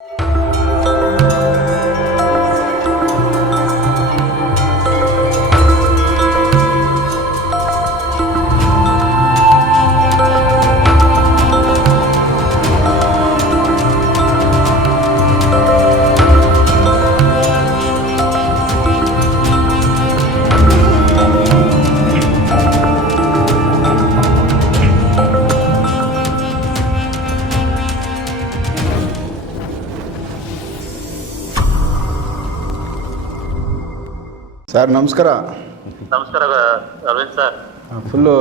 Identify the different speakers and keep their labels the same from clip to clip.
Speaker 1: you sir ನಮಸ್ಕಾರ.
Speaker 2: ನಮಸ್ಕಾರ Arvind sir.
Speaker 1: Full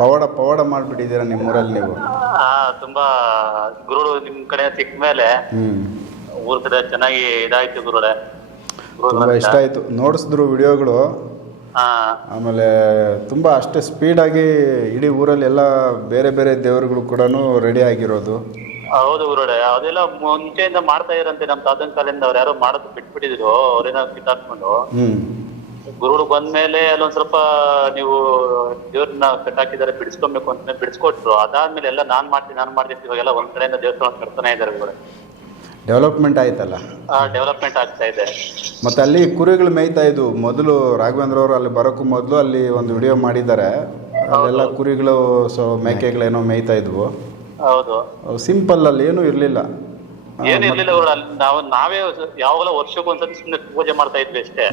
Speaker 1: ಪವಾಡ ಪವಾಡ ಮಾಡಿಬಿಟ್ಟಿದ್ದೀರಾ ನಿಮ್ಮ ಊರಲ್ಲಿ ನೀವು
Speaker 2: ತುಂಬಾ ಗುರುಡು ನಿಮ್ ಕಡೆ ಸಿಕ್ಕ ಮೇಲೆ ಊರ್ ಕಡೆ ಚೆನ್ನಾಗಿ ಇದಾಯ್ತು ಗುರುಡೆ
Speaker 1: ತುಂಬಾ ಇಷ್ಟ ಆಯಿತು. ನೋಡಿಸಿದ್ರು ವಿಡಿಯೋಗಳು. ಆಮೇಲೆ ತುಂಬ ಅಷ್ಟೇ ಸ್ಪೀಡಾಗಿ ಇಡೀ ಊರಲ್ಲಿ ಎಲ್ಲ ಬೇರೆ ಬೇರೆ ದೇವರುಗಳು ಕೂಡ ರೆಡಿ ಆಗಿರೋದು.
Speaker 2: ಹೌದು ಗುರುಡೆ ಅದೆಲ್ಲ ಮುಂಚೆಯಿಂದ ಮಾಡ್ತಾ ಇದ್ರಂತೆ ನಮ್ ತಾತನ ಕಾಲದಿಂದ ಅವ್ರು ಯಾರೋ ಮಾಡೋದು ಬಿಟ್ಬಿಟ್ಟಿದ್ರು ಅವ್ರೇನೋ ಕಿತ್ತಾಕ್ಕೊಂಡು. ಹ್ಞೂ ಗುರುಡು ಬಂದ್ಮೇಲೆ ಅಲ್ಲೊಂದ್ ಸ್ವಲ್ಪ ನೀವು ದೇವ್ರನ್ನ ಕಟ್ಟಾಕಿದ್ದಾರೆ ಬಿಡಿಸ್ಕೊಬೇಕು ಅಂತ ಬಿಡಿಸ್ಕೊಟ್ರು. ಅದಾದ್ಮೇಲೆ ಎಲ್ಲ ನಾನ್ ಮಾಡ್ತೀನಿ ನಾನ್ ಮಾಡ್ತೀನಿ ಇವಾಗೆಲ್ಲ ಒಂದ್ ಕಡೆಯಿಂದ ದೇವಸ್ಥಾನ ಕಟ್ತಾನೆ ಇದಾರೆ ಗುರುಡೆ
Speaker 1: ಡೆವಲಪ್ಮೆಂಟ್ ಆಯ್ತಲ್ಲ?
Speaker 2: ಡೆವಲಪ್ಮೆಂಟ್ ಆಗ್ತಾ ಇದೆ.
Speaker 1: ಮತ್ತು ಅಲ್ಲಿ ಕುರಿಗಳು ಮೇಯ್ತಾ ಇದ್ವು. ಮೊದಲು ರಾಘವೇಂದ್ರ ಅವರು ಅಲ್ಲಿ ಬರೋಕ್ಕೂ ಮೊದಲು ಅಲ್ಲಿ ಒಂದು ವಿಡಿಯೋ ಮಾಡಿದ್ದಾರೆ. ಅಲ್ಲೆಲ್ಲ ಕುರಿಗಳು ಸೊ ಮೇಕೆಗಳೇನೋ ಮೇಯ್ತಾ ಇದ್ವು. ಹೌದು. ಸಿಂಪಲ್ ಅಲ್ಲಿ ಏನೂ ಇರಲಿಲ್ಲ.
Speaker 2: ಏನು ಇರ್ಲಿಲ್ಲ ಗುರು ಅಲ್ಲಿ. ನಾವು ನಾವೇ ಯಾವಾಗಲೂ ವರ್ಷಕ್ಕೆ ಒಂದ್ಸತಿ ಸುಮ್ಮನೆ ಪೂಜೆ ಮಾಡ್ತಾ ಇದ್ವಿ ಅಷ್ಟೇ.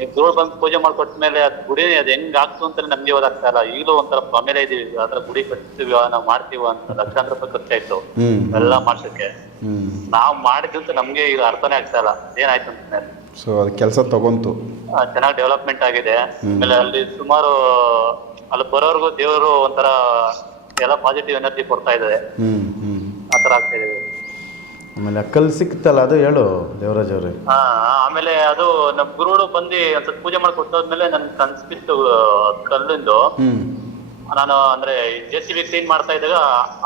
Speaker 2: ಈ ಗುರು ಬಂದು ಪೂಜೆ ಮಾಡ್ಕೊಟ್ಮೇಲೆ ಅದ್ ಗುಡಿ ಅದು ಹೆಂಗ್ ಆಗ್ತು ಅಂತ ನಮ್ಗೆ ಓದಾಗ್ತಾ ಇಲ್ಲ ಈಗಲೂ ಒಂಥರ ಪ್ರಮೇಲೆ ಇದೀವಿ. ಅದ್ರ ಗುಡಿ ಕಟ್ತೀವಿ ನಾವು ಮಾಡ್ತೀವಿ ಅಂತ ಲಕ್ಷಾಂತರ ರೂಪಾಯಿ ಖರ್ಚಾಯ್ತು. ಎಲ್ಲ ಮಾಡ್ಸಕ್ಕೆ ನಾವ್ ಮಾಡಿದಂತ ನಮ್ಗೆ ಈಗ ಅರ್ಥನೇ ಆಗ್ತಾ ಇಲ್ಲ. ಏನಾಯ್ತು ಅಂತ
Speaker 1: ಸೊ ಅದು ಕೆಲಸ ತಗೊಂತು.
Speaker 2: ಚೆನ್ನಾಗಿ ಡೆವಲಪ್ಮೆಂಟ್ ಆಗಿದೆ. ಆಮೇಲೆ ಅಲ್ಲಿ ಸುಮಾರು ಅಲ್ಲಿ ಬರೋರ್ಗು ದೇವರು ಒಂಥರ ಎಲ್ಲ ಪಾಸಿಟಿವ್ ಎನರ್ಜಿ ಕೊಡ್ತಾ ಇದ್ದಾರೆ. ಆ ಆಗ್ತಾ ಇದೆ.
Speaker 1: ಆಮೇಲೆ ಅಕ್ಕಲ್ ಸಿಕ್ತಲ್ಲ ಅದು ಹೇಳು ದೇವರಾಜ್ ಅವ್ರೆ.
Speaker 2: ಹಾ ಆಮೇಲೆ ಅದು ನಮ್ ಗುರುಗಳು ಬಂದು ಒಂದ್ಸತ್ ಪೂಜೆ ಮಾಡಿ ಕೊಟ್ಟೋದ್ಮೇಲೆ ನನ್ ಕನ್ಸ್ ಬಿತ್ತು ಕಲ್ಲಿಂದು. ನಾನು ಅಂದ್ರೆ ಜೆ ಸಿ ಬಿ ಕ್ಲೀನ್ ಮಾಡ್ತಾ ಇದ್ದಾಗ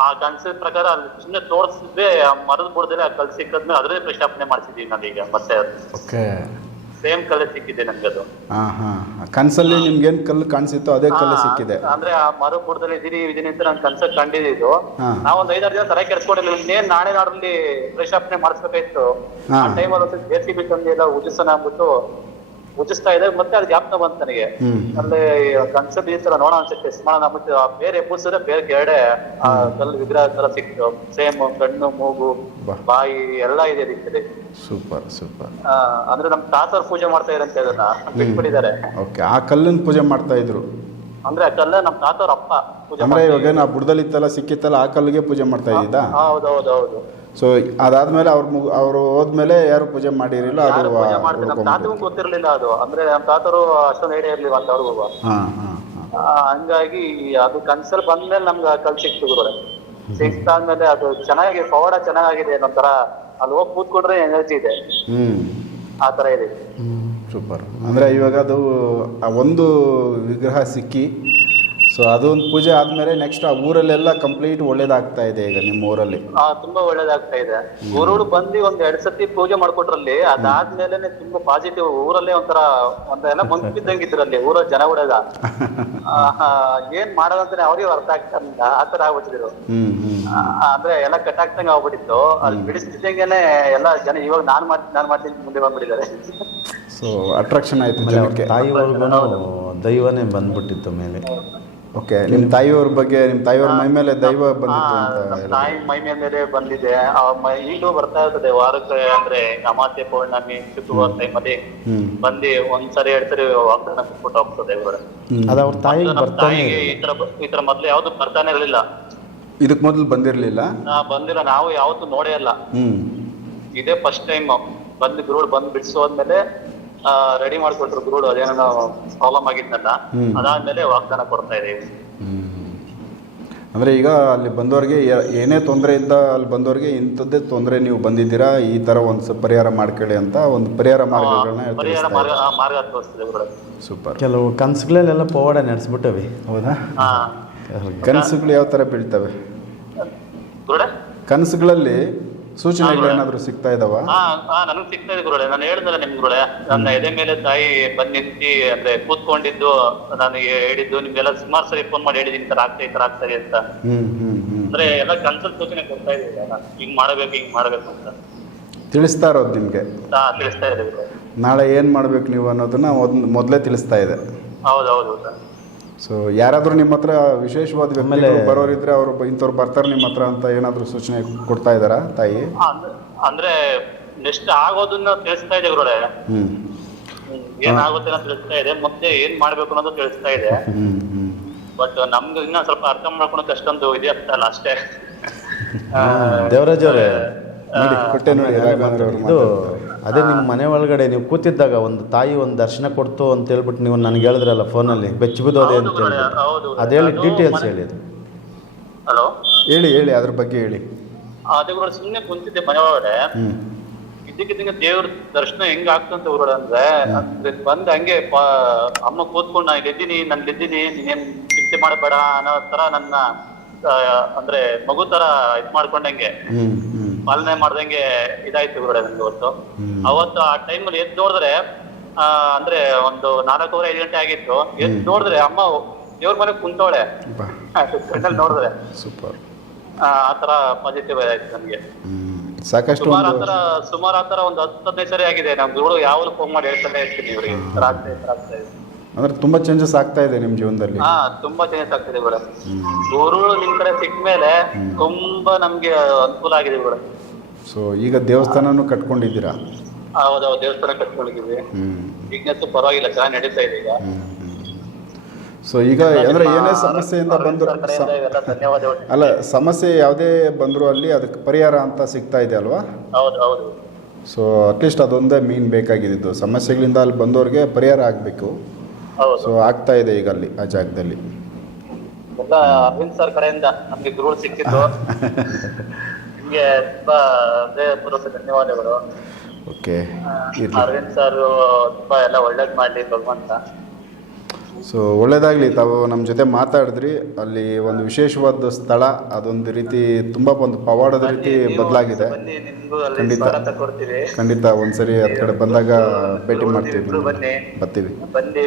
Speaker 2: ಆ ಕನ್ಸಿನ ಪ್ರಕಾರ ಅಲ್ಲಿ ಸುಮ್ಮನೆ ತೋರಿಸಿದ್ರೆ ಮರದ ಬುಡದಲ್ಲಿ ಆ ಕಲ್ ಸಿಕ್ಕದ್ಮೇಲೆ ಅದ್ರೇ ಪ್ರಶಾಪನೆ ಮಾಡ್ಸಿದೀವಿ ನಾನೀಗ ಮತ್ತೆ. ಓಕೆ ಸೇಮ್ ಕಲರ್ ಸಿಕ್ಕಿದೆ ನನ್ಗೆ ಅದು
Speaker 1: ಹಾಂ ಹಾಂ. ಕನಸಲ್ಲಿ ನಿಮ್ಗೇನು ಕಲ್ಲು ಕಾಣಿಸಿತ್ತು ಅದೇ ಕಲ್ಲು ಸಿಕ್ಕಿದೆ.
Speaker 2: ಅಂದ್ರೆ ಆ ಮರುಪುರದಲ್ಲಿ ಇದೀನಿ ಇದೀನಿ ಅಂತ ನನ್ ಕನಸ ಕಂಡಿದ್ದು ಹಾ. ನಾವ್ ಒಂದ್ ಐದಾರು ದಿನ ಸರಿಯಾಗಿ ಕೆಡ್ಸ್ಕೊಂಡಿಲ್ಲ ಇನ್ನೇನ್ ನಾಳೆ ನಾಡಲ್ಲಿ ಅಪ್ ಮಾಡಿಸ್ಬೇಕಾಯ್ತು. ಹಾ. ಆ ಟೈಮಲ್ಲಿ ಜೆ ಸಿ ಬಿ ತಂದು ಎಲ್ಲ ಅಂದ್ಬಿಟ್ಟು ಉಜಿಸ್ತಾ ಇದೆ ಮತ್ತೆ ಅದು ಜ್ಞಾಪನ ಬಂತು ನನಗೆ. ಅಲ್ಲಿ ಕನ್ಸಲ್ಲಿ ಈ ತರ ನೋಡೋಣ ಅನ್ಸುತ್ತೆ. ಸ್ಮರಣ ಮತ್ತೆ ಆ ಬೇರೆ ಎಬ್ಬಿಸಿದ್ರೆ ಬೇರೆ ಕೆರಡೆ ಆ ಕಲ್ಲು ವಿಗ್ರಹ ತರ ಸಿಕ್ತು ಸೇಮ್ ಕಣ್ಣು ಮೂಗು ಬಾಯಿ ಎಲ್ಲ ಇದೆ ಅದಕ್ಕೆ
Speaker 1: ಸೂಪರ್ ಸೂಪರ್.
Speaker 2: ಅಂದ್ರೆ ನಮ್ ತಾತರ್ ಪೂಜೆ ಮಾಡ್ತಾ ಇರಂತೆ ಅದನ್ನ ಬಿಟ್ಬಿಟ್ಟಿದ್ದಾರೆ.
Speaker 1: ಓಕೆ ಆ ಕಲ್ಲನ್ನು ಪೂಜೆ ಮಾಡ್ತಾ ಇದ್ರು?
Speaker 2: ಅಂದ್ರೆ ಕಲ್ಲ ನಮ್ ತಾತವ್ರ ಅಪ್ಪ
Speaker 1: ಪೂಜೆ ಅಂದ್ರೆ ಇವಾಗ ಬುಡದಲ್ಲಿ ಇತ್ತಲ್ಲ ಸಿಕ್ಕಿತ್ತಲ್ಲ ಆ ಕಲ್ಲಿಗೆ ಪೂಜೆ ಮಾಡ್ತಾ ಇದ್ದಿದ್ದಾ?
Speaker 2: ಹೌದೌದು ಹೌದು
Speaker 1: ಸೊ ಅದಾದ್ಮೇಲೆ ಅವ್ರ ಅವರು ಅವ್ರು ಹೋದ್ಮೇಲೆ ಯಾರು ಪೂಜೆ ಮಾಡಿರಲಿಲ್ಲ ಅದು ಪೂಜೆ ಮಾಡ್ತಾರೆ
Speaker 2: ನಮ್ ತಾತಗೂ ಗೊತ್ತಿರ್ಲಿಲ್ಲ ಅದು. ಅಂದ್ರೆ ನಮ್ ತಾತರು ಅಷ್ಟೊಂದು ಐಡಿಯಾ ಇರ್ಲಿಲ್ಲ ಅಂತ ಅವ್ರಿಗೂ. ಹಾಂ ಹಾಂ ಹಂಗಾಗಿ ಅದು ಕನ್ಸಲ್ ಬಂದ್ಮೇಲೆ ನಮ್ಗೆ ಕಲ್ ಸಿಕ್ತು ಗುರುಗಳೇ. ಸಿಕ್ತಾದ್ಮೇಲೆ ಅದು ಚೆನ್ನಾಗಿ ಪವಾಡ ಚೆನ್ನಾಗಿದೆ ಒಂಥರ ಅಲ್ಲಿ ಹೋಗಿ ಕೂತ್ಕೊಂಡ್ರೆ ಎನರ್ಜಿ ಇದೆ. ಹ್ಞೂ ಆ ತರ ಇದೆ.
Speaker 1: ಸೂಪರ್. ಅಂದ್ರೆ ಇವಾಗ ಅದು ಆ ಒಂದು ವಿಗ್ರಹ ಸಿಕ್ಕಿ ಸೊ ಅದೊಂದು ಪೂಜೆ ಆದಮೇಲೆ ನೆಕ್ಸ್ಟ್ ಆ ಊರಲ್ಲೆಲ್ಲ ಕಂಪ್ಲೀಟ್ ಒಳ್ಳೇದಾಗ್ತಾ ಇದೆ ಈಗ ನಿಮ್ಮ ಊರಲ್ಲಿ. ಆ
Speaker 2: ತುಂಬಾ ಒಳ್ಳೇದಾಗ್ತಾ ಇದೆ. ಊರೋಡು ಬಂದು ಒಂದ್ ಎರಡ್ ಸತಿ ಪೂಜೆ ಮಾಡ್ಕೊಟ್ರಲ್ಲಿ ಅದಾದ್ಮೇಲೆ ತುಂಬಾ ಪಾಸಿಟಿವ್ ಊರಲ್ಲೇ ಒಂಥರ ಒಂದೆಲ್ಲ ಮಂಕಿದ್ದಂಗಿದ್ರಲ್ಲಿ ಊರ ಜನ ಉಡಗ ಏನ್ ಮಾಡೋದಂತಾನೆ ಅವ್ರಿಗೆ ಅರ್ಥ ಆಗ್ತಾ ಆತರ ಆಗ್ಬಿಟ್ಟಿದ್ರು. ಅಂದ್ರೆ ಎಲ್ಲ ಕಟ್ಟಾಕ್ತಂಗ ಆಗ್ಬಿಟ್ಟಿತ್ತು. ಅಲ್ಲಿ ಬಿಡಿಸ್ತಿದ್ದಂಗೆನೆ ಎಲ್ಲ ಜನ ಇವಾಗ ನಾನ್ ಮಾಡ್ತೀನಿ ನಾನ್ ಮಾಡ್ತೀನಿ ಮುಂದೆ ಬಂದ್ಬಿಟ್ಟಿದ್ದಾರೆ.
Speaker 1: ಸೊ ಅಟ್ರಾಕ್ಷನ್ ಆಯ್ತು ಮೇಲೆ ಅವ್ರಿಗೆ ಜನಕ್ಕೆ. ತಾಯಿಯವ್ರಿಗೂ ದೈವನೇ ಬಂದ್ಬಿಟ್ಟಿತ್ತು ಮೇಲೆ. ಓಕೆ ನಿಮ್ಮ ತಾಯಿಯವ್ರ ಬಗ್ಗೆ ನಿಮ್ಮ ತಾಯಿಯವ್ರ ಮೈ ಮೇಲೆ ದೈವ
Speaker 2: ಬಂದಿತ್ತು ಅಂತ. ತಾಯಿ ಮೈ ಮೇಲೆ ಬಂದಿದೆ. ಆ ಮೈ- ಈಗಲೂ ಬರ್ತಾ ಇರ್ತದೆ. ವಾರಕ್ಕೆ ಅಂದ್ರೆ ಅಮಾಸ್ಯೆ ಪೌರ್ಣಮಿ ಶುಕ್ರವಾರ ಟೈಮಲ್ಲಿ ಹ್ಮ್. ಬಂದು ಒಂದ್ಸರಿ ಎರಡ್ ಸರಿ ವಾಗ್ದಾನ ಕೊಟ್ಬಿಟ್ಟು ಹೋಗ್ತದೆ
Speaker 1: ಇವ್ರ. ಅದು ಅವ್ರ ತಾಯಿಗೆ ನಮ್ಮ ಬರ್ತಾನೆ ತಾಯಿಗೆ
Speaker 2: ಈ ತರ ಬ- ಈ ತರ ಮೊದ್ಲು ಯಾವ್ದು ಬರ್ತಾನೆ ಇರಲಿಲ್ಲ
Speaker 1: ಇದಕ್ ಮೊದಲು ಬಂದಿರಲಿಲ್ಲ?
Speaker 2: ನಾ ಬಂದಿಲ್ಲ. ನಾವು ಯಾವತ್ತೂ ನೋಡೇ ಇಲ್ಲ. ಇದೇ ಫಸ್ಟ್ ಟೈಮ್ ಬಂದು ಗುರುಗಳು ಬಂದು ಬಿಡಿಸೋದ್ಮೇಲೆ ರೆಡಿ ಮಾಡ್ಕೊಟ್ರು ಗುರುಡು ಅದೇನೋ ಪ್ರಾಬ್ಲಮ್ ಆಗಿತ್ತಲ್ಲ. ಅದಾದ್ಮೇಲೆ ವಾಗ್ದಾನ ಕೊಡ್ತಾ ಇದೀವಿ
Speaker 1: ಹ್ಮ್. ಅಂದ್ರೆ ಈಗ ಅಲ್ಲಿ ಬಂದವರಿಗೆ ಏನೇ ತೊಂದರೆ ಇದ್ದ ಅಲ್ಲಿ ಬಂದವರಿಗೆ ಇಂಥದ್ದೇ ತೊಂದರೆ ನೀವು ಬಂದಿದ್ದೀರಾ ಈ ತರ ಒಂದು ಸ- ಪರಿಹಾರ ಮಾಡ್ಕೊಳ್ಳಿ ಅಂತ ಒಂದು ಪರಿಹಾರ ಮಾರ್ಗಗಳನ್ನ
Speaker 2: ಪರಿಹಾರ ಮಾರ್ಗ ಆ, ಮಾರ್ಗ ತೋರಿಸ್ತದೆ ಗುರುಡ್.
Speaker 1: ಸೂಪರ್. ಕೆಲವು ಕನ್ಸುಗಳಲ್ಲೆಲ್ಲ ಪವಾಡ ನಡೆಸ್ಬಿಟ್ಟವಿ ಹೌದಾ? ಕನಸುಗಳು ಯಾವ ತರ ಬೀಳ್ತವೆ? ಗುರುಡೆ? ಕನಸುಗಳಲ್ಲಿ ಸೂಚನೆಗಳು ಏನಾದ್ರು ಸಿಗ್ತಾ ಇದಾವ?
Speaker 2: ಹಾ ಹಾ ನನಗೆ ಸಿಗ್ತಾ ಇದೆ ಗುರುಳೆ ನಾನು ಹೇಳ್ದಲ್ಲ ನಿಮ್ ಗುರುಳೆ ನನ್ನ ಎದೆ ಮೇಲೆ ತಾಯಿ ಬಂದ್ ನಿಂತಿ ಅಂದ್ರೆ ಕೂತ್ಕೊಂಡಿದ್ದು ನಾನು ಹೇಳಿದ್ದು ನಿಮ್ಗೆಲ್ಲ ಸುಮಾರು ಸರಿ ಫೋನ್ ಮಾಡಿ ಹೇಳಿದೀನಿ ಇಂತರ ತರ ಆಗ್ತಾ ಈ ತರ ಆಗ್ತಾ ಇದೆ ಅಂತ. ಹ್ಮ್ ಹ್ಮ್ ಹ್ಮ್. ಅಂದ್ರೆ ಎಲ್ಲ ಕನ್ಸಲ್ ಸೂಚನೆ ಕೊಡ್ತಾ ಇದೆ ಹಿಂಗ್ ಮಾಡಬೇಕು ಹಿಂಗ್ ಮಾಡ್ಬೇಕು ಅಂತ.
Speaker 1: ತಿಳಿಸ್ತಾ ಇರೋದು ನಿಮಗೆ?
Speaker 2: ಹಾ ತಿಳಿಸ್ತಾ ಇದೆ
Speaker 1: ನಾಳೆ ಏನು ಮಾಡಬೇಕು ನೀವು ಅನ್ನೋದನ್ನ ಮೊದ್ಲೇ ಮೊದಲೇ ತಿಳಿಸ್ತಾ ಇದೆ. ಹೌದೌದು ಹೌದು ಸರ್ ಸೊ ಯಾರಾದರೂ ನಿಮ್ಮ ಹತ್ರ ವಿಶೇಷವಾದ ವ್ಯಕ್ತಿಗಳು ಬರೋರಿದ್ರೆ ಅವರು ಇಂಥವ್ರು ಬರ್ತಾರೆ ನಿಮ್ಮ ಹತ್ರ ಅಂತ ಏನಾದರೂ ಸೂಚನೆ ಕೊಡ್ತಾ ಇದ್ದಾರಾ ತಾಯಿ? ಅಂದ್-
Speaker 2: ಅಂದ್ರೆ ನೆಕ್ಸ್ಟ್ ಆಗೋದನ್ನ ತಿಳಿಸ್ತಾ ಇದೆ ಗುರುಡೆ ಏನಾಗುತ್ತೆ ಅಂತ ತಿಳಿಸ್ತಾ ಇದೆ ಮತ್ತೆ ಏನ್ ಮಾಡ್ಬೇಕು ಅನ್ನೋದು ತಿಳಿಸ್ತಾ ಇದೆ ಬಟ್ ನಮ್ಗೆ ಇನ್ನ ಸ್ವಲ್ಪ ಅರ್ಥ ಮಾಡ್ಕೊಳಕ್ ಅಷ್ಟೊಂದು ಇದೆ ಅಲ್ಲ ಅಷ್ಟೇ.
Speaker 1: ದೇವರಾಜ್ ಅವರೇ ನೋಡಿ ಕೊಟ್ಟೆ ನೋಡಿ ಇದು ಅದೇ ನಿಮ್ಮ ಮನೆ ಒಳಗಡೆ ನೀವು ಕೂತಿದ್ದಾಗ ಒಂದು ತಾಯಿ ಒಂದು ದರ್ಶನ ಕೊಡ್ತು ಅಂತ ಹೇಳ್ಬಿಟ್ಟು ನೀವು ನನಗೆ ಹೇಳಿದ್ರಲ್ಲ ಫೋನಲ್ಲಿ ಬೆಚ್ಚ ಬಿದ್ದೋದೆ ಹೌದು ಅಂತ ಹೇಳ್ಬಿಟ್ಟು. ಅದು ಹೇಳಿ ಡೀಟೇಲ್ಸ್ ಹೇಳಿ ಅದು ಹಲೋ? ಹೇಳಿ ಹೇಳಿ ಅದ್ರ ಬಗ್ಗೆ ಹೇಳಿ.
Speaker 2: ಅದೇ ಕೂಡ ಸುಮ್ಮನೆ ಕುಂತಿದ್ದೆ ಮನೆ ಒಳಗಡೆ. ಇದಕ್ಕಿದ್ದಂಗೆ ದೇವ್ರ ದರ್ಶನ ಹೆಂಗ್ ಆಗ್ತಂತ ಊರ ಅಂದ್ರೆ ಬಂದ್ ಹಂಗೆ ಅಮ್ಮ ಕೂತ್ಕೊಂಡು ನಾನು ಗೆದ್ದೀನಿ ನಾನು ಗೆದ್ದೀನಿ ನೀನೇನ್ ಚಿಂತೆ ಮಾಡಬೇಡ ಅನ್ನೋ ತರ ನನ್ನ ಅಂದ್ರೆ ಮಗು ತರ ಇದ್ ಮಾಡ್ಕೊಂಡಂಗೆ. ಪಾಲನೆ ಮಾಡ್ದಂಗೆ ಇದಾಯ್ತು ಊರೋಡ ನನ್ಗೆ ಅವತ್ತು ಅವತ್ತು ಆ ಟೈಮಲ್ಲಿ ಎದ್ದು ನೋಡಿದ್ರೆ ಆ ಅಂದ್ರೆ ಒಂದು ನಾಲ್ಕೂವರೆ ಐದು ಗಂಟೆ ಆಗಿತ್ತು. ಎದ್ದು ನೋಡಿದ್ರೆ ಅಮ್ಮ ದೇವ್ರ ಮನೆ ಕುಂತವಳೆ. ಕಣ್ಣಲ್ಲಿ ನೋಡಿದ್ರೆ. ಸೂಪರ್. ಆ ತರ ಪಾಸಿಟಿವ್ ಆಯ್ತು ನಮ್ಗೆ
Speaker 1: ಸಾಕಷ್ಟು ಸುಮಾರು
Speaker 2: ಆತರ ಸುಮಾರು ಆತರ ಒಂದು ಹತ್ತು ಹದಿನೈದು ಸರಿ ಆಗಿದೆ. ನಮ್ ಹುಡುಗ ಯಾವಾಗ ಫೋನ್ ಮಾಡಿ ಹೇಳ್ತಾನೆ ಇರ್ತೀನಿ ಇವ್ರಿಗೆ. ರಾತ್ರಿ
Speaker 1: ರಾತ್ರಿ ಅಂದ್ರೆ ತುಂಬಾ ಚೇಂಜಸ್ ಆಗ್ತಾ ಇದೆ ನಿಮ್ ಜೀವನದಲ್ಲಿ. ಹಾ
Speaker 2: ತುಂಬಾ ಚೇಂಜಸ್ ಆಗ್ತಿದೆ ಇದೆ ಗುರುಗಳು. ನಿಮ್ ಕಡೆ ಸಿಕ್ಕ ಮೇಲೆ ತುಂಬಾ ನಮ್ಗೆ ಅನುಕೂಲ ಆಗಿದೆ
Speaker 1: ಕೂಡ ಸೊ ಈಗ ದೇವಸ್ಥಾನನೂ ಕಟ್ಕೊಂಡಿದ್ದೀರಾ?
Speaker 2: ಹೌದೌದು ದೇವಸ್ಥಾನ ಕಟ್ಕೊಂಡಿದ್ದೀವಿ. ಬಿಸ್ನೆಸ್ ಪರವಾಗಿಲ್ಲ ಚೆನ್ನಾಗಿ ನಡೀತಾ ಇದೆ
Speaker 1: ಈಗ. ಸೊ ಈಗ ಅಂದರೆ ಏನೇ ಸಮಸ್ಯೆಯಿಂದ ಕಡೆಯಿಂದ ಇವೆಲ್ಲ ಧನ್ಯವಾದಗಳು. ಅಲ್ಲ ಸಮಸ್ಯೆ ಯಾವುದೇ ಬಂದರೂ ಅಲ್ಲಿ ಅದಕ್ಕೆ ಪರಿಹಾರ ಅಂತ ಸಿಗ್ತಾ ಇದೆ ಅಲ್ವಾ? ಹೌದು ಹೌದು. ಸೊ ಅಟ್ಲೀಸ್ಟ್ ಅದೊಂದೇ ಮೀನ್ ಬೇಕಾಗಿದ್ದು ಸಮಸ್ಯೆಗಳಿಂದ ಅಲ್ಲಿ ಬಂದವ್ರಿಗೆ ಪರಿಹಾರ ಆಗಬೇಕು. ಹೌದು. ಸೊ ಆಗ್ತಾ ಇದೆ ಈಗ ಅಲ್ಲಿ ಆ ಜಾಗದಲ್ಲಿ.
Speaker 2: ಎಲ್ಲ ಅರವಿಂದ್ ಸರ್ ಕಡೆಯಿಂದ ನಮಗೆ ಗುರುಗಳು ಸಿಕ್ಕಿದ್ದು. ನಿಮ್ಗೆ ತುಂಬಾ ಹೃದಯಪೂರ್ವಕ ಧನ್ಯವಾದಗಳು. ಓಕೆ ಅರವಿಂದ್ ಸರ್ ತುಂಬಾ ಎಲ್ಲ ಒಳ್ಳೇದ್ ಮಾಡ್ಲಿ ಭಗವಂತ.
Speaker 1: ಸೊ ಒಳ್ಳೇದಾಗಲಿ ತಾವು ನಮ್ಮ ಜೊತೆ ಮಾತಾಡಿದ್ರಿ. ಅಲ್ಲಿ ಒಂದು ವಿಶೇಷವಾದ ಸ್ಥಳ ಅದೊಂದು ರೀತಿ ತುಂಬ ಒಂದು ಪವಾಡದ ರೀತಿ ಬದಲಾಗಿದೆ. ಬನ್ನಿ ಖಂಡಿತ. ಖಂಡಿತ ಒಂದ್ಸರಿ ಅದ್ ಕಡೆ ಬಂದಾಗ ಭೇಟಿ ಮಾಡ್ತೀವಿ. ಬನ್ನಿ. ಬರ್ತೀವಿ.
Speaker 2: ಬಂದು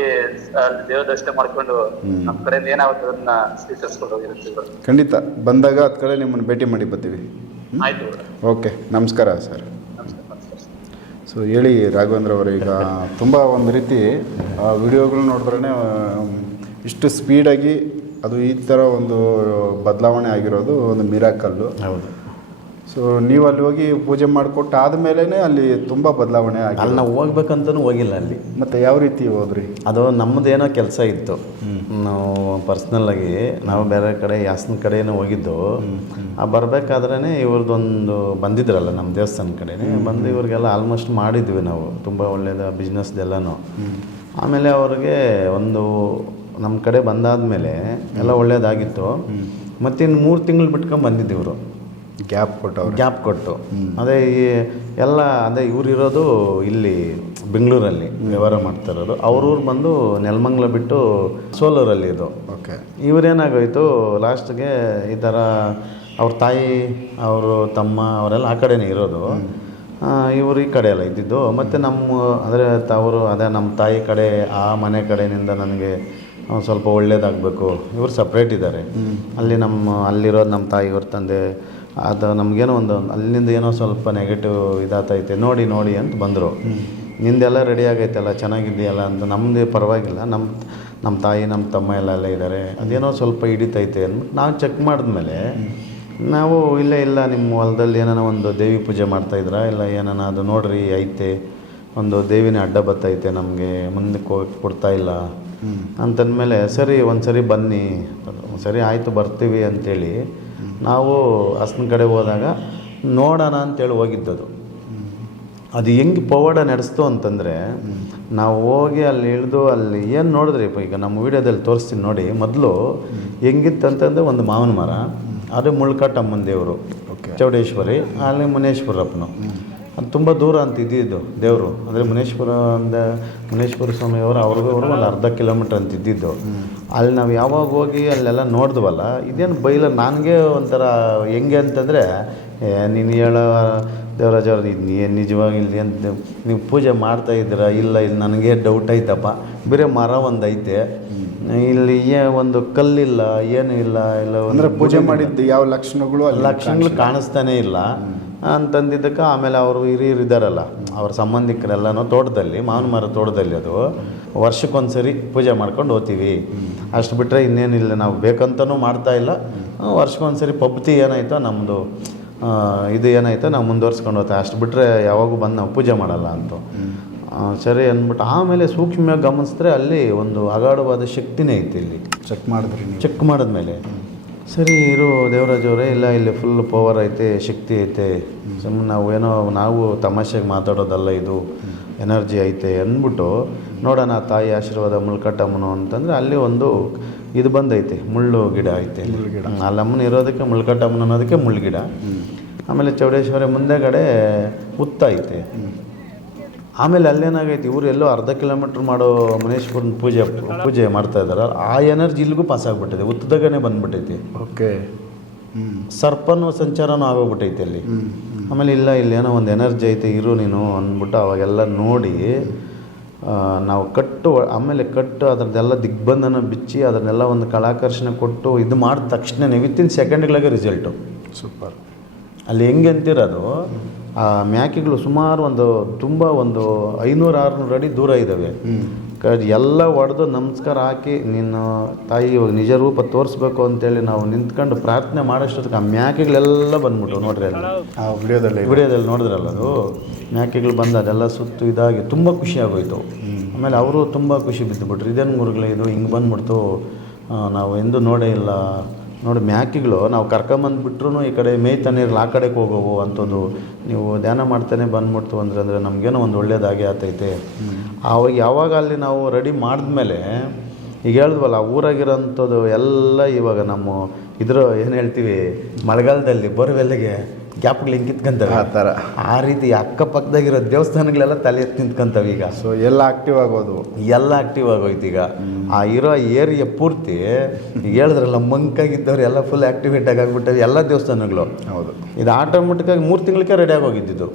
Speaker 2: ದೇವ ದರ್ಶನ ಮಾಡ್ಕೊಂಡು ನಮ್ಮ ನಮ್ ಕಡೆಯಿಂದ ಏನಾಗುತ್ತೆ ಅದನ್ನ ಸ್ವೀಕರಿಸ್ಕೊಂಡು ಹೋಗಿರ್ತೀವಿ.
Speaker 1: ಖಂಡಿತ. ಬಂದಾಗ ಅದ್ ಕಡೆ ನಿಮ್ಮನ್ನು ಭೇಟಿ ಮಾಡಿ ಬರ್ತೀವಿ.
Speaker 2: ಆಯ್ತು. ಓಕೆ
Speaker 1: ನಮಸ್ಕಾರ ಸರ್. ಸೊ ಹೇಳಿ ರಾಘವೇಂದ್ರ ಅವರು ಈಗ ತುಂಬ ಒಂದು ರೀತಿ ವಿಡಿಯೋಗಳು ನೋಡಿದ್ರೇ ಇಷ್ಟು ಸ್ಪೀಡಾಗಿ ಅದು ಈ ಥರ ಒಂದು ಬದಲಾವಣೆ ಆಗಿರೋದು ಒಂದು ಮಿರಾಕಲ್ಲು ಹೌದು. ಸೊ ನೀವು ಅಲ್ಲಿ ಹೋಗಿ ಪೂಜೆ ಮಾಡಿಕೊಟ್ಟು ಆದಮೇಲೆ ಅಲ್ಲಿ ತುಂಬ ಬದಲಾವಣೆ ಆಗಿ
Speaker 3: ಅಲ್ಲಿ ಆಗಿ ನಾವು ಹೋಗ್ಬೇಕಂತನೂ ಹೋಗಿಲ್ಲ ಅಲ್ಲಿ.
Speaker 1: ಮತ್ತು ಯಾವ ರೀತಿ
Speaker 3: ಹೋದ್ರಿ? ಅದು ನಮ್ಮದೇನೋ ಕೆಲಸ ಇತ್ತು. ನಾವು ಪರ್ಸ್ನಲ್ಲಾಗಿ ನಾವು ಬೇರೆ ಕಡೆ ಯಾಸನ ಕಡೆನೂ ಹೋಗಿದ್ದು. ಆ ಬರಬೇಕಾದ್ರೇ ಇವ್ರದ್ದೊಂದು ಬಂದಿದ್ರಲ್ಲ ನಮ್ಮ ದೇವಸ್ಥಾನ ಕಡೆನೇ. ಬಂದು ಇವ್ರಿಗೆಲ್ಲ ಆಲ್ಮೋಸ್ಟ್ ಮಾಡಿದ್ವಿ ನಾವು. ತುಂಬ ಒಳ್ಳೇದು ಬಿಸ್ನೆಸ್ದೆಲ್ಲನೂ ಆಮೇಲೆ ಅವ್ರಿಗೆ ಒಂದು ನಮ್ಮ ಕಡೆ ಬಂದಾದ್ಮೇಲೆ ಎಲ್ಲ ಒಳ್ಳೆಯದಾಗಿತ್ತು ಮತ್ತಿನ್ನು ಮೂರು ತಿಂಗಳು ಬಿಟ್ಕೊಂಡು ಬಂದಿದ್ದು ಇವರು.
Speaker 1: ಗ್ಯಾಪ್ ಕೊಟ್ಟು ಗ್ಯಾಪ್
Speaker 3: ಕೊಟ್ಟು. ಅದೇ ಈ ಎಲ್ಲ ಅದೇ ಇವ್ರು ಇರೋದು ಇಲ್ಲಿ ಬೆಂಗಳೂರಲ್ಲಿ ವ್ಯವಹಾರ ಮಾಡ್ತಾ ಇರೋದು ಅವ್ರೂರು ಬಂದು ನೆಲಮಂಗ್ಲ ಬಿಟ್ಟು ಸೋಲೂರಲ್ಲಿ ಇದು. ಓಕೆ. ಇವರೇನಾಗೋಯ್ತು ಲಾಸ್ಟ್ಗೆ ಈ ಥರ ಅವ್ರ ತಾಯಿ ಅವರು ತಮ್ಮ ಅವರೆಲ್ಲ ಆ ಕಡೆನೇ ಇರೋದು. ಇವರು ಇವ್ರು ಈ ಕಡೆ ಎಲ್ಲ ಇದ್ದಿದ್ದು. ಮತ್ತು ನಮ್ಮ ಅಂದರೆ ಅವರು ಅದೇ ನಮ್ಮ ತಾಯಿ ಕಡೆ ಆ ಮನೆ ಕಡೆಯಿಂದ ನನಗೆ ಸ್ವಲ್ಪ ಒಳ್ಳೇದಾಗಬೇಕು. ಇವರು ಸಪ್ರೇಟ್ ಇದ್ದಾರೆ. ಅಲ್ಲಿ ನಮ್ಮ ಅಲ್ಲಿರೋದು ನಮ್ಮ ತಾಯಿ ಇವ್ರ ತಂದೆ ಅದು ನಮಗೇನೋ ಒಂದು ಅಲ್ಲಿಂದ ಏನೋ ಸ್ವಲ್ಪ ನೆಗೆಟಿವ್ ಇದಾತೈತೆ. ನೋಡಿ ನೋಡಿ ಅಂತ ಬಂದರು. ನಿಂದೆಲ್ಲ ರೆಡಿ ಆಗೈತಲ್ಲ ಚೆನ್ನಾಗಿದೆಯಲ್ಲ ಅಂತ ನಮ್ಮದೇ ಪರವಾಗಿಲ್ಲ. ನಮ್ಮ ನಮ್ಮ ತಾಯಿ ನಮ್ಮ ತಮ್ಮ ಎಲ್ಲ ಎಲ್ಲ ಇದ್ದಾರೆ ಅದೇನೋ ಸ್ವಲ್ಪ ಹಿಡಿತೈತೆ ಅಂದ್ಬಿಟ್ಟು ನಾವು ಚೆಕ್ ಮಾಡಿದ್ಮೇಲೆ ನಾವು ಇಲ್ಲೇ ಇಲ್ಲ ನಿಮ್ಮ ಹೊಲದಲ್ಲಿ ಏನಾನ ಒಂದು ದೇವಿ ಪೂಜೆ ಮಾಡ್ತಾಯಿದ್ರಾ ಇಲ್ಲ ಏನಾನ ಅದು ನೋಡ್ರಿ ಐತೆ. ಒಂದು ದೇವಿನ ಅಡ್ಡ ಬತ್ತೈತೆ ನಮಗೆ ಮುಂದಕ್ಕೆ ಹೋಗಿ ಕೊಡ್ತಾ ಇಲ್ಲ. ಅಂತಂದಮೇಲೆ ಸರಿ ಒಂದು ಸರಿ ಬನ್ನಿ. ಸರಿ ಆಯಿತು ಬರ್ತೀವಿ ಅಂಥೇಳಿ ನಾವು ಹಸ್ನ ಕಡೆ ಹೋದಾಗ ನೋಡೋಣ ಅಂತೇಳಿ ಹೋಗಿದ್ದದು. ಅದು ಹೆಂಗೆ ಪವಾಡ ನಡೆಸ್ತು ಅಂತಂದರೆ ನಾವು ಹೋಗಿ ಅಲ್ಲಿ ಇಳಿದು ಅಲ್ಲಿ ಏನು ನೋಡಿದ್ರಿ? ಈಗ ನಮ್ಮ ವೀಡಿಯೋದಲ್ಲಿ ತೋರಿಸ್ತೀನಿ ನೋಡಿ. ಮೊದಲು ಹೆಂಗಿತ್ತು ಅಂತಂದರೆ ಒಂದು ಮಾವನ ಮರ ಅದು ಮುಳ್ಕಟ್ಟಮ್ಮನ ದೇವರು. ಚೌಡೇಶ್ವರಿ ಅಲ್ಲಿ ಮುನೇಶ್ವರಪ್ಪನು. ಅದು ತುಂಬ ದೂರ ಅಂತ ಇದ್ದಿದ್ದು ದೇವರು. ಅಂದರೆ ಮುನೇಶ್ವರ ಅಂದ ಮುನೇಶ್ವರ ಸ್ವಾಮಿಯವರು ಅವ್ರಿಗೂ ಅವರು ಒಂದು ಅರ್ಧ ಕಿಲೋಮೀಟ್ರ್ ಅಂತ ಇದ್ದಿದ್ದು. ಅಲ್ಲಿ ನಾವು ಯಾವಾಗ ಹೋಗಿ ಅಲ್ಲೆಲ್ಲ ನೋಡಿದ್ವಲ್ಲ ಇದೇನು ಬೈಲ ನನಗೆ ಒಂಥರ ಹೆಂಗೆ ಅಂತಂದರೆ ನೀನು ಹೇಳೋ ದೇವರಾಜ್ ಅವ್ರು ಇದು ಏನು ನಿಜವಾಗಿ ಇಲ್ಲಿ ಅಂತ ನೀವು ಪೂಜೆ ಮಾಡ್ತಾ ಇದ್ದೀರಾ? ಇಲ್ಲ ಇಲ್ಲಿ ನನಗೆ ಡೌಟ್ ಐತಪ್ಪ ಬೇರೆ ಮರ ಒಂದು ಐತೆ. ಇಲ್ಲಿ ಏ ಒಂದು ಕಲ್ಲಿಲ್ಲ ಏನೂ ಇಲ್ಲ ಇಲ್ಲ ಅಂದರೆ ಪೂಜೆ ಮಾಡಿದ್ದು ಯಾವ ಲಕ್ಷಣಗಳು ಅಲ್ಲಿ ಲಕ್ಷಣಗಳು ಕಾಣಿಸ್ತಾನೇ ಇಲ್ಲ. ಅಂತಂದಿದ್ದಕ್ಕೆ ಆಮೇಲೆ ಅವರು ಹಿರಿಯರು ಇದ್ದಾರಲ್ಲ ಅವ್ರ ಸಂಬಂಧಿಕರೆಲ್ಲನೂ ತೋಟದಲ್ಲಿ ಮಾವಿನ ಮರ ತೋಟದಲ್ಲಿ ಅದು ವರ್ಷಕ್ಕೊಂದ್ಸರಿ ಪೂಜೆ ಮಾಡ್ಕೊಂಡು ಹೋಗ್ತೀವಿ. ಅಷ್ಟು ಬಿಟ್ಟರೆ ಇನ್ನೇನಿಲ್ಲ ನಾವು ಬೇಕಂತನೂ ಮಾಡ್ತಾ ಇಲ್ಲ. ವರ್ಷಕ್ಕೊಂದು ವರ್ಷಕ್ಕೊಂದ್ಸರಿ ಪಬ್ತಿ ಏನಾಯ್ತೋ ನಮ್ಮದು ಇದು ಏನಾಯ್ತೋ ನಾವು ಮುಂದುವರ್ಸ್ಕೊಂಡು ಹೋಗ್ತಾ ಅಷ್ಟು ಬಿಟ್ಟರೆ ಯಾವಾಗೂ ಬಂದು ನಾವು ಪೂಜೆ ಮಾಡಲ್ಲ ಅಂತ. ಸರಿ ಅಂದ್ಬಿಟ್ಟು ಆಮೇಲೆ ಸೂಕ್ಷ್ಮವಾಗಿ ಗಮನಿಸಿದ್ರೆ ಅಲ್ಲಿ ಒಂದು ಅಗಾಢವಾದ ಶಕ್ತಿನೇ ಐತಿ ಇಲ್ಲಿ. ಚೆಕ್ ಮಾಡಿದ್ರಿ ಚೆಕ್ ಮಾಡಿದ್ಮೇಲೆ. ಸರಿ ಇರು ದೇವರಾಜ್ ಅವರೇ. ಇಲ್ಲ ಇಲ್ಲಿ ಫುಲ್ ಪವರ್ ಐತೆ ಶಕ್ತಿ ಐತೆ. ಸುಮ್ಮನೆ ನಾವು ಏನೋ ನಾವು ತಮಾಷೆಗೆ ಮಾತಾಡೋದಲ್ಲ ಇದು. ಎನರ್ಜಿ ಐತೆ ಅಂದ್ಬಿಟ್ಟು ನೋಡೋಣ ತಾಯಿ ಆಶೀರ್ವಾದ ಮುಳ್ಕಟ್ಟಮ್ಮನು ಅಂತಂದರೆ ಅಲ್ಲಿ ಒಂದು ಇದು ಬಂದೈತೆ ಮುಳ್ಳು ಗಿಡ ಐತೆ ಅಲ್ಲಮ್ಮನ ಇರೋದಕ್ಕೆ ಮುಳ್ಕಟ್ಟಮ್ಮನ ಅನ್ನೋದಕ್ಕೆ ಮುಳ್ಳು ಗಿಡ. ಆಮೇಲೆ ಚೌಡೇಶ್ವರಿ ಮುಂದೆಗಡೆ ಹುತ್ತ ಐತೆ. ಆಮೇಲೆ ಅಲ್ಲೇನಾಗೈತೆ ಇವರು ಎಲ್ಲೋ ಅರ್ಧ ಕಿಲೋಮೀಟ್ರ್ ಮಾಡೋ ಮನೇಶ್ವರನ ಪೂಜೆ ಪೂಜೆ ಮಾಡ್ತಾ ಇದ್ದಾರೆ ಆ ಎನರ್ಜಿ ಇಲ್ಲಿಗೂ ಪಾಸ್ ಆಗಿಬಿಟ್ಟಿದೆ ಉತ್ತದಾಗನೇ ಬಂದ್ಬಿಟ್ಟೈತಿ. ಓಕೆ. ಸರ್ಪನೂ ಸಂಚಾರನೂ ಆಗೋಗ್ಬಿಟ್ಟೈತೆ ಅಲ್ಲಿ. ಆಮೇಲೆ ಇಲ್ಲ ಇಲ್ಲಿ ಏನೋ ಒಂದು ಎನರ್ಜಿ ಐತೆ ಇರು ನೀನು ಅಂದ್ಬಿಟ್ಟು ಅವಾಗೆಲ್ಲ ನೋಡಿ ನಾವು ಕಟ್ಟು ಆಮೇಲೆ ಕಟ್ಟು ಅದರದ್ದೆಲ್ಲ ದಿಗ್ಬಂಧನ ಬಿಚ್ಚಿ ಅದನ್ನೆಲ್ಲ ಒಂದು ಕಲಾಕರ್ಷಣೆ ಕೊಟ್ಟು ಇದು ಮಾಡಿದ ತಕ್ಷಣವೇ ವಿತ್ ಇನ್ ಸೆಕೆಂಡ್ಗಳಾಗೆ ರಿಸಲ್ಟು ಸೂಪರ್. ಅಲ್ಲಿ ಹೆಂಗೆ ಅಂತಿರೋದು ಆ ಮ್ಯಾಕೆಗಳು ಸುಮಾರು ಒಂದು ತುಂಬ ಒಂದು ಐನೂರು ಆರುನೂರು ಅಡಿ ದೂರ ಇದ್ದಾವೆ ಎಲ್ಲ ಒಡೆದು ನಮಸ್ಕಾರ ಹಾಕಿ ನಿನ್ನ ತಾಯಿ ಇವಾಗ ನಿಜ ರೂಪ ತೋರಿಸ್ಬೇಕು ಅಂತೇಳಿ ನಾವು ನಿಂತ್ಕೊಂಡು ಪ್ರಾರ್ಥನೆ ಮಾಡೋಷ್ಟೊತ್ತಿಗೆ ಆ ಮ್ಯಾಕೆಗಳೆಲ್ಲ ಬಂದ್ಬಿಟ್ಟು ನೋಡ್ರಿ ಅಲ್ಲಿ. ಆ ವಿಡಿಯೋದಲ್ಲಿ ವಿಡಿಯೋದಲ್ಲಿ ನೋಡಿದ್ರಲ್ಲ ಅದು? ಮ್ಯಾಕೆಗಳು ಬಂದು ಅದೆಲ್ಲ ಸುತ್ತು ಇದಾಗಿ ತುಂಬ ಖುಷಿ ಆಗೋಯ್ತು. ಆಮೇಲೆ ಅವರು ತುಂಬ ಖುಷಿ ಬಿದ್ದುಬಿಟ್ರು. ಇದೇನು ಗುರುಗಳೇ ಇದು? ಹಿಂಗೆ ಬಂದ್ಬಿಡ್ತು. ನಾವು ಎಂದೂ ನೋಡೇ ಇಲ್ಲ. ನೋಡಿ ಮ್ಯಾಕಿಗಳು ನಾವು ಕರ್ಕೊಂಬಂದ್ಬಿಟ್ರು ಈ ಕಡೆ ಮೇಯ್ತಾನೆ ಇರಲಿ ಆ ಕಡೆಗೆ ಹೋಗೋವು ಅಂಥದ್ದು ನೀವು ಧ್ಯಾನ ಮಾಡ್ತಾನೆ ಬಂದ್ಬಿಡ್ತು ಅಂದರೆ ಅಂದರೆ ನಮಗೇನೋ ಒಂದು ಒಳ್ಳೇದಾಗಿ ಆತೈತೆ. ಆವಾಗ ಯಾವಾಗ ಅಲ್ಲಿ ನಾವು ರೆಡಿ ಮಾಡಿದ್ಮೇಲೆ ಈಗ ಹೇಳಿದ್ವಲ್ಲ ಊರಾಗಿರೋಂಥದ್ದು ಎಲ್ಲ ಇವಾಗ ನಮ್ಮ ಇದ್ರ ಏನು ಹೇಳ್ತೀವಿ ಮಳೆಗಾಲದಲ್ಲಿ ಬೋರ್ವೆಲ್ಗೆ ಗ್ಯಾಪ್ಗಳು ಹಿಂಗೆ ಕಿತ್ಕೊಂತವೆ ಆ ಥರ. ಆ ರೀತಿ ಅಕ್ಕಪಕ್ಕದಾಗಿರೋ ದೇವಸ್ಥಾನಗಳೆಲ್ಲ ತಲೆ ಎತ್ತಿ ನಿಂತ್ಕೊಂತವೆ ಈಗ. ಸೊ ಎಲ್ಲ ಆಕ್ಟಿವ್ ಆಗೋದು. ಎಲ್ಲ ಆಕ್ಟಿವ್ ಆಗೋಯ್ತು ಈಗ. ಆ ಇರೋ ಏರಿಯಾ ಪೂರ್ತಿ ಈಗ ಹೇಳಿದ್ರಲ್ಲ ಮಂಕಾಗಿದ್ದವ್ರು ಎಲ್ಲ ಫುಲ್ ಆ್ಯಕ್ಟಿವೇಟ್ ಆಗಿಬಿಟ್ಟವೆ ಎಲ್ಲ ದೇವಸ್ಥಾನಗಳು. ಹೌದು. ಇದು ಆಟೋಮೆಟಿಕ್ಕಾಗಿ ಮೂರು ತಿಂಗಳಿಗೆ ರೆಡಿ ಆಗೋಗಿದ್ದು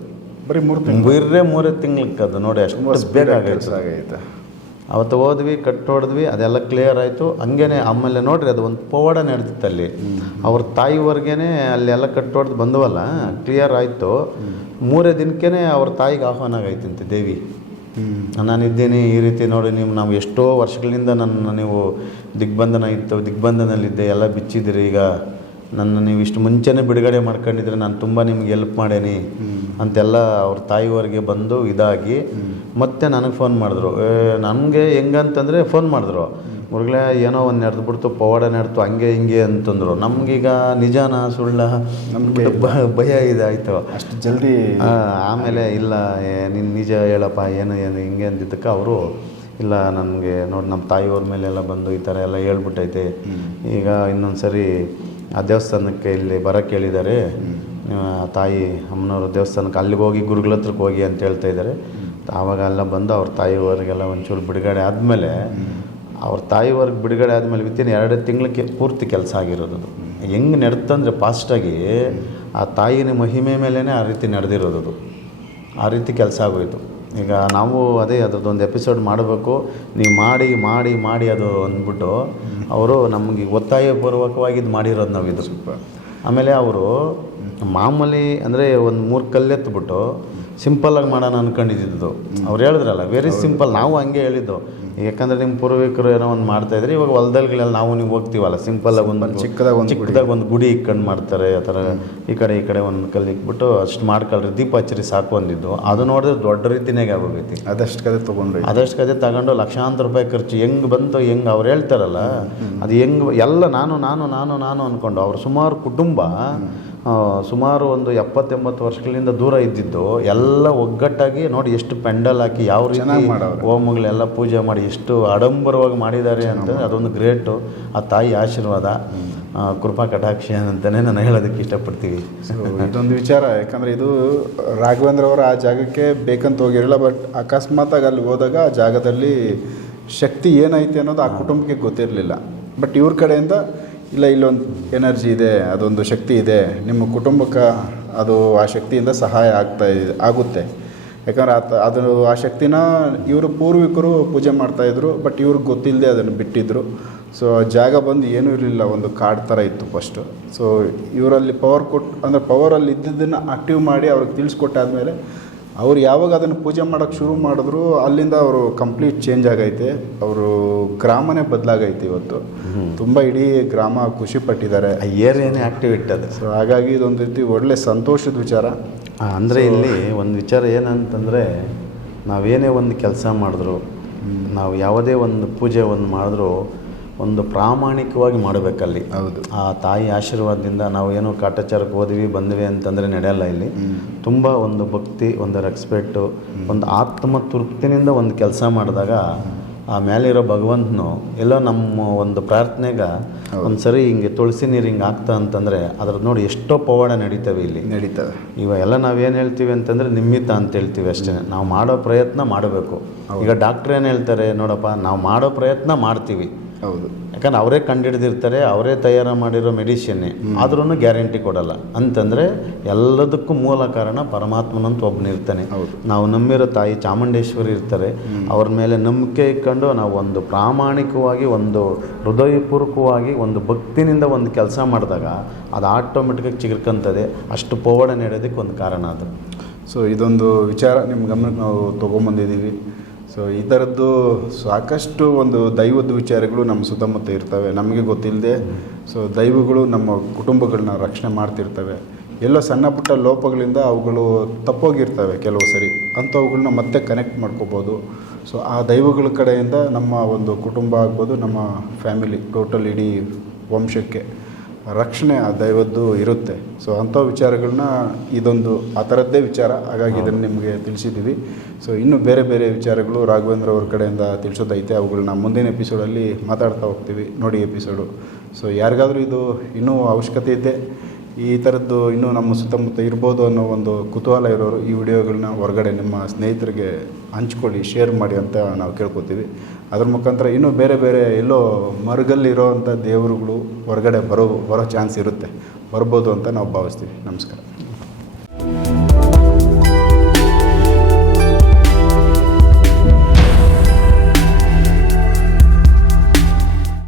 Speaker 3: ಬರೀ ಮೂರು ತಿಂಗಳು. ಬಿರ್ರೆ ಮೂರೇ ತಿಂಗ್ಳಕ್ಕೆ ಅದು ನೋಡಿ ಅಷ್ಟು ಬೇಗ ಆಗೈತೆ. ಅವತ್ತು ಹೋದ್ವಿ ಕಟ್ ಹೊಡೆದ್ವಿ ಅದೆಲ್ಲ ಕ್ಲಿಯರ್ ಆಯಿತು. ಹಂಗೇನೆ ಆಮೇಲೆ ನೋಡ್ರಿ, ಅದು ಒಂದು ಪವಾಡ ನಡೆದಿತ್ತು ಅಲ್ಲಿ. ಅವ್ರ ತಾಯಿವರೆಗೇನೆ ಅಲ್ಲೆಲ್ಲ ಕಟ್ ಹೊಡೆದು ಬಂದವಲ್ಲ ಕ್ಲಿಯರ್ ಆಯಿತು. ಮೂರೇ ದಿನಕ್ಕೇ ಅವ್ರ ತಾಯಿಗೆ ಆಹ್ವಾನ ಆಗೈತಂತೆ ದೇವಿ. ನಾನು ನಾನಿದ್ದೀನಿ ಈ ರೀತಿ ನೋಡಿ, ನೀವು ನಾವು ಎಷ್ಟೋ ವರ್ಷಗಳಿಂದ ನನ್ನ ನೀವು ದಿಗ್ಬಂಧನ ಇತ್ತು, ದಿಗ್ಬಂಧನಲ್ಲಿದ್ದೆ, ಎಲ್ಲ ಬಿಚ್ಚಿದ್ದೀರಿ ಈಗ. ನನ್ನ ನೀವು ಇಷ್ಟು ಮುಂಚೆನೇ ಬಿಡುಗಡೆ ಮಾಡ್ಕೊಂಡಿದ್ರೆ ನಾನು ತುಂಬ ನಿಮ್ಗೆ ಎಲ್ಪ್ ಮಾಡೇನಿ ಅಂತೆಲ್ಲ ಅವ್ರ ತಾಯಿಯವರಿಗೆ ಬಂದು ಇದಾಗಿ ಮತ್ತೆ ನನಗೆ ಫೋನ್ ಮಾಡಿದ್ರು. ನನಗೆ ಹೆಂಗಂತಂದರೆ ಫೋನ್ ಮಾಡಿದ್ರು. ಮುರುಗಳೇ ಏನೋ ಒಂದು ನಡೆದ್ಬಿಡ್ತು ಪವಾಡ ನಡೆತು ಹಂಗೆ ಹಿಂಗೆ ಅಂತಂದರು. ನಮಗೀಗ ನಿಜಾನ ಸುಳ್ಳ ನಮಗೆ ಭಯ ಇದಾಯಿತು. ಅಷ್ಟು ಜಲ್ದಿ ಆಮೇಲೆ ಇಲ್ಲ ನಿನ್ನ ನಿಜ ಹೇಳಪ್ಪ ಏನು ಏನು ಹಿಂಗೆ ಅಂದಿದ್ದಕ್ಕೆ ಅವರು ಇಲ್ಲ ನನಗೆ ನೋಡಿ ನಮ್ಮ ತಾಯಿಯವ್ರ ಮೇಲೆಲ್ಲ ಬಂದು ಈ ಥರ ಎಲ್ಲ ಹೇಳ್ಬಿಟ್ಟೈತೆ. ಈಗ ಇನ್ನೊಂದು ಸರಿ ಆ ದೇವಸ್ಥಾನಕ್ಕೆ ಇಲ್ಲಿ ಬರೋಕ್ಕೆ ಹೇಳಿದ್ದಾರೆ ಆ ತಾಯಿ ಅಮ್ಮನವರು ದೇವಸ್ಥಾನಕ್ಕೆ ಅಲ್ಲಿಗೆ ಹೋಗಿ ಗುರುಗಳ ಹತ್ರಕ್ಕೆ ಹೋಗಿ ಅಂತ ಹೇಳ್ತಾ ಇದ್ದಾರೆ. ಆವಾಗ ಎಲ್ಲ ಬಂದು ಅವ್ರ ತಾಯಿಯವರಿಗೆಲ್ಲ ಒಂಚೂರು ಬಿಡುಗಡೆ ಆದಮೇಲೆ ಅವ್ರ ತಾಯಿವರೆಗೆ ಬಿಡುಗಡೆ ಆದಮೇಲೆ ವಿತಿನ್ ಎರಡು ತಿಂಗಳಿಗೆ ಪೂರ್ತಿ ಕೆಲಸ ಆಗಿರೋದು ಅದು. ಹೆಂಗೆ ನಡೆತಂದ್ರೆ ಫಾಸ್ಟಾಗಿ ಆ ತಾಯಿನ ಮಹಿಮೆ ಮೇಲೇ ಆ ರೀತಿ ನಡೆದಿರೋದು ಆ ರೀತಿ ಕೆಲಸ ಆಗೋಯ್ತು. ಈಗ ನಾವು ಅದೇ ಅದ್ರದ್ದೊಂದು ಎಪಿಸೋಡ್ ಮಾಡಬೇಕು. ನೀವು ಮಾಡಿ ಮಾಡಿ ಮಾಡಿ ಅದು ಅಂದ್ಬಿಟ್ಟು ಅವರು ನಮಗೆ ಒತ್ತಾಯಪೂರ್ವಕವಾಗಿ ಇದು ಮಾಡಿರೋದು ನಾವು ಇದು ಆಮೇಲೆ ಅವರು ಮಾಮೂಲಿ ಅಂದರೆ ಒಂದು ಮೂರು ಕಲ್ಲೆತ್ಬಿಟ್ಟು ಸಿಂಪಲ್ಲಾಗಿ ಮಾಡೋಣ ಅನ್ಕೊಂಡಿದ್ದು ಅವ್ರು ಹೇಳಿದ್ರಲ್ಲ ವೆರಿ ಸಿಂಪಲ್ ನಾವು ಹಂಗೆ ಹೇಳಿದ್ದು. ಯಾಕಂದ್ರೆ ನಿಮ್ಮ ಪೂರ್ವಿಕರು ಏನೋ ಒಂದು ಮಾಡ್ತಾಯಿದ್ರೆ ಇವಾಗ ಹೊಲದಲ್ಲಿ ನಾವು ನೀವು ಹೋಗ್ತೀವಲ್ಲ ಸಿಂಪಲ್ಲಾಗಿ ಒಂದು ಚಿಕ್ಕದಾಗ ಒಂದು ಚಿಕ್ಕದಾಗ ಒಂದು ಗುಡಿ ಇಕ್ಕಂಡು ಮಾಡ್ತಾರೆ ಆ ಥರ ಈ ಕಡೆ ಈ ಕಡೆ ಒಂದು ಕಲ್ಲಿ ಇಕ್ಬಿಟ್ಟು ಅಷ್ಟು ಮಾಡ್ಕೊಳ್ರಿ ದೀಪ ಹಚ್ಚರಿ ಸಾಕು ಅಂದಿದ್ದು. ಅದು ನೋಡಿದ್ರೆ ದೊಡ್ಡ ರೀತಿನಾಗೆ ಆಗೋಗೈತಿ ಅದಷ್ಟು ಕದೆ ತೊಗೊಂಡ್ರಿ ಅದಷ್ಟು ಕದೆ ತಗೊಂಡು ಲಕ್ಷಾಂತರ ರೂಪಾಯಿ ಖರ್ಚು ಹೆಂಗೆ ಬಂತು ಹೆಂಗೆ ಅವ್ರು ಹೇಳ್ತಾರಲ್ಲ ಅದು ಹೆಂಗೆ ಎಲ್ಲ ನಾನು ನಾನು ನಾನು ನಾನು ಅಂದ್ಕೊಂಡು ಅವ್ರು ಸುಮಾರು ಕುಟುಂಬ ಸುಮಾರು ಒಂದು ಎಪ್ಪತ್ತೆಂಬತ್ತು ವರ್ಷಗಳಿಂದ ದೂರ ಇದ್ದಿದ್ದು ಎಲ್ಲ ಒಗ್ಗಟ್ಟಾಗಿ ನೋಡಿ ಎಷ್ಟು ಪೆಂಡಲ್ ಹಾಕಿ ಯಾವ ರೀತಿ. ಹೋಮಗಳೆಲ್ಲ ಪೂಜೆ ಮಾಡಿ ಎಷ್ಟು ಆಡಂಬರವಾಗಿ ಮಾಡಿದ್ದಾರೆ ಅಂತಂದರೆ ಅದೊಂದು ಗ್ರೇಟು. ಆ ತಾಯಿ ಆಶೀರ್ವಾದ ಕೃಪಾ ಕಟಾಕ್ಷಿ ಅಂತಲೇ ನಾನು ಹೇಳೋದಕ್ಕೆ ಇಷ್ಟಪಡ್ತೀವಿ. ಇದೊಂದು ವಿಚಾರ ಯಾಕಂದರೆ ಇದು ರಾಘವೇಂದ್ರ ಅವರು ಆ ಜಾಗಕ್ಕೆ ಬೇಕಂತ ಹೋಗಿರಲ್ಲ ಬಟ್ ಅಕಸ್ಮಾತಾಗಿ ಅಲ್ಲಿ ಹೋದಾಗ ಆ ಜಾಗದಲ್ಲಿ ಶಕ್ತಿ ಏನೈತೆ ಅನ್ನೋದು ಆ ಕುಟುಂಬಕ್ಕೆ ಗೊತ್ತಿರಲಿಲ್ಲ. ಬಟ್ ಇವ್ರ ಕಡೆಯಿಂದ ಇಲ್ಲ, ಇಲ್ಲೊಂದು ಎನರ್ಜಿ ಇದೆ, ಅದೊಂದು ಶಕ್ತಿ ಇದೆ. ನಿಮ್ಮ ಕುಟುಂಬಕ್ಕೆ ಅದು ಆ ಶಕ್ತಿಯಿಂದ ಸಹಾಯ ಆಗ್ತಾ ಆಗುತ್ತೆ. ಯಾಕಂದ್ರೆ ಆತ, ಅದು ಆ ಶಕ್ತಿನ ಇವರು ಪೂರ್ವಿಕರು ಪೂಜೆ ಮಾಡ್ತಾಯಿದ್ರು ಬಟ್ ಇವ್ರಿಗೆ ಗೊತ್ತಿಲ್ಲದೆ ಅದನ್ನು ಬಿಟ್ಟಿದ್ರು. ಸೊ ಜಾಗ ಬಂದು ಏನೂ ಇರಲಿಲ್ಲ, ಒಂದು ಕಾಡು ಥರ ಇತ್ತು ಫಸ್ಟು ಸೊ ಇವರಲ್ಲಿ ಪವರ್ ಕೊಟ್ಟು ಅಂದರೆ ಪವರಲ್ಲಿ ಇದ್ದಿದ್ದನ್ನು ಆಕ್ಟಿವ್ ಮಾಡಿ ಅವ್ರಿಗೆ ತಿಳಿಸ್ಕೊಟ್ಟಾದ್ಮೇಲೆ ಅವ್ರು ಯಾವಾಗ ಅದನ್ನು ಪೂಜೆ ಮಾಡೋಕ್ಕೆ ಶುರು ಮಾಡಿದ್ರು ಅಲ್ಲಿಂದ ಅವರು ಕಂಪ್ಲೀಟ್ ಚೇಂಜ್ ಆಗೈತೆ. ಅವರು ಗ್ರಾಮನೇ ಬದಲಾಗೈತೆ ಇವತ್ತು. ತುಂಬ ಇಡೀ ಗ್ರಾಮ ಖುಷಿ ಪಟ್ಟಿದ್ದಾರೆ. ಏರಿಯಾನೇ ಆ್ಯಕ್ಟಿವ್ ಇಟ್ಟದೆ ಸೊ ಹಾಗಾಗಿ ಇದೊಂದು ರೀತಿ ಒಳ್ಳೆ ಸಂತೋಷದ ವಿಚಾರ. ಅಂದರೆ ಇಲ್ಲಿ ಒಂದು ವಿಚಾರ ಏನಂತಂದರೆ ನಾವೇನೇ ಒಂದು ಕೆಲಸ ಮಾಡಿದ್ರು ನಾವು ಯಾವುದೇ ಒಂದು ಪೂಜೆ ಒಂದು ಮಾಡಿದ್ರು ಒಂದು ಪ್ರಾಮಾಣಿಕವಾಗಿ ಮಾಡಬೇಕಲ್ಲಿ. ಹೌದು. ಆ ತಾಯಿ ಆಶೀರ್ವಾದದಿಂದ ನಾವು ಏನು ಕಾಟಾಚಾರಕ್ಕೆ ಹೋದ್ವಿ ಬಂದ್ವಿ ಅಂತಂದರೆ ನಡೆಯಲ್ಲ ಇಲ್ಲಿ. ತುಂಬ ಒಂದು ಭಕ್ತಿ ಒಂದು ರೆಸ್ಪೆಕ್ಟು ಒಂದು ಆತ್ಮ ತೃಪ್ತಿನಿಂದ ಒಂದು ಕೆಲಸ ಮಾಡಿದಾಗ ಆ ಮೇಲಿರೋ ಭಗವಂತನು ಎಲ್ಲೋ ನಮ್ಮ ಒಂದು ಪ್ರಾರ್ಥನೆಗ ಒಂದು ಸರಿ ಹಿಂಗೆ ತುಳಸಿ ನೀರು ಹಿಂಗೆ ಆಗ್ತಾ ಅಂತಂದರೆ ಅದ್ರ ನೋಡಿ ಎಷ್ಟೋ ಪವಾಡ ನಡೀತವೆ ಇಲ್ಲಿ. ನಡೀತವೆ. ಇವಾಗ ಎಲ್ಲ ನಾವೇನು ಹೇಳ್ತೀವಿ ಅಂತಂದರೆ ನಿಮಿತ್ತ ಅಂತ ಹೇಳ್ತೀವಿ ಅಷ್ಟೇ. ನಾವು ಮಾಡೋ ಪ್ರಯತ್ನ ಮಾಡಬೇಕು. ಈಗ ಡಾಕ್ಟ್ರ್ ಏನು ಹೇಳ್ತಾರೆ ನೋಡಪ್ಪ ನಾವು ಮಾಡೋ ಪ್ರಯತ್ನ ಮಾಡ್ತೀವಿ. ಹೌದು. ಯಾಕಂದ್ರೆ ಅವರೇ ಕಂಡುಹಿಡಿದಿರ್ತಾರೆ ಅವರೇ ತಯಾರು ಮಾಡಿರೋ ಮೆಡಿಸಿನ್ ಆದ್ರೂ ಗ್ಯಾರಂಟಿ ಕೊಡಲ್ಲ. ಅಂತಂದರೆ ಎಲ್ಲದಕ್ಕೂ ಮೂಲ ಕಾರಣ ಪರಮಾತ್ಮನಂತ ಒಬ್ಬನಿರ್ತಾನೆ ಹೌದು. ನಾವು ನಂಬಿರೋ ತಾಯಿ ಚಾಮುಂಡೇಶ್ವರಿ ಇರ್ತಾರೆ. ಅವ್ರ ಮೇಲೆ ನಂಬಿಕೆ ಇಟ್ಕೊಂಡು ನಾವು ಒಂದು ಪ್ರಾಮಾಣಿಕವಾಗಿ ಒಂದು ಹೃದಯಪೂರ್ವಕವಾಗಿ ಒಂದು ಭಕ್ತಿನಿಂದ ಒಂದು ಕೆಲಸ ಮಾಡಿದಾಗ ಅದು ಆಟೋಮೆಟಿಕಾಗಿ ಚಿಗಿರ್ಕಂತದೆ. ಅಷ್ಟು ಪೋವಾಡ ನೀಡೋದಕ್ಕೆ ಒಂದು ಕಾರಣ ಅದು. ಸೊ ಇದೊಂದು ವಿಚಾರ ನಿಮ್ಮ ಗಮನಕ್ಕೆ ನಾವು ತೊಗೊಂಬಂದಿದ್ದೀವಿ. ಸೊ ಈ ಥರದ್ದು ಸಾಕಷ್ಟು ಒಂದು ದೈವದ ವಿಚಾರಗಳು ನಮ್ಮ ಸುತ್ತಮುತ್ತ ಇರ್ತವೆ. ನಮಗೆ ಗೊತ್ತಿಲ್ಲದೆ ಸೊ ದೈವಗಳು ನಮ್ಮ ಕುಟುಂಬಗಳನ್ನ ರಕ್ಷಣೆ ಮಾಡ್ತಿರ್ತವೆ. ಎಲ್ಲೋ ಸಣ್ಣ ಪುಟ್ಟ ಲೋಪಗಳಿಂದ ಅವುಗಳು ತಪ್ಪೋಗಿರ್ತವೆ ಕೆಲವು ಸರಿ. ಅಂಥವುಗಳನ್ನ ಮತ್ತೆ ಕನೆಕ್ಟ್ ಮಾಡ್ಕೋಬೋದು. ಸೊ ಆ ದೈವಗಳ ಕಡೆಯಿಂದ ನಮ್ಮ ಒಂದು ಕುಟುಂಬ ಆಗ್ಬೋದು, ನಮ್ಮ ಫ್ಯಾಮಿಲಿ ಟೋಟಲ್ ಇಡೀ ವಂಶಕ್ಕೆ. ರಕ್ಷಣೆ ಆ ದೈವದ್ದು ಇರುತ್ತೆ. ಸೊ ಅಂಥ ವಿಚಾರಗಳನ್ನ ಇದೊಂದು ಆ ಥರದ್ದೇ ವಿಚಾರ. ಹಾಗಾಗಿ ಇದನ್ನು ನಿಮಗೆ ತಿಳಿಸಿದ್ದೀವಿ. ಸೊ ಇನ್ನೂ ಬೇರೆ ಬೇರೆ ವಿಚಾರಗಳು ರಾಘವೇಂದ್ರ ಅವ್ರ ಕಡೆಯಿಂದ ತಿಳಿಸೋದೈತೆ. ಅವುಗಳನ್ನ ಮುಂದಿನ ಎಪಿಸೋಡಲ್ಲಿ ಮಾತಾಡ್ತಾ ಹೋಗ್ತೀವಿ. ನೋಡಿ ಎಪಿಸೋಡು ಸೊ ಯಾರಿಗಾದರೂ ಇದು ಇನ್ನೂ ಅವಶ್ಯಕತೆ ಇದೆ ಈ ಥರದ್ದು ಇನ್ನೂ ನಮ್ಮ ಸುತ್ತಮುತ್ತ ಇರ್ಬೋದು ಅನ್ನೋ ಒಂದು ಕುತೂಹಲ ಇರೋರು ಈ ವಿಡಿಯೋಗಳನ್ನ ಹೊರಗಡೆ ನಿಮ್ಮ ಸ್ನೇಹಿತರಿಗೆ ಹಂಚ್ಕೊಳ್ಳಿ ಶೇರ್ ಮಾಡಿ ಅಂತ ನಾವು ಕೇಳ್ಕೊತೀವಿ. ಅದ್ರ ಮುಖಾಂತರ ಇನ್ನೂ ಬೇರೆ ಬೇರೆ ಎಲ್ಲೋ ಮರುಗಲ್ಲಿರೋ ಅಂಥ ದೇವರುಗಳು ಹೊರಗಡೆ ಬರೋ ಬರೋ ಚಾನ್ಸ್ ಇರುತ್ತೆ. ಬರ್ಬೋದು ಅಂತ ನಾವು ಭಾವಿಸ್ತೀವಿ. ನಮಸ್ಕಾರ.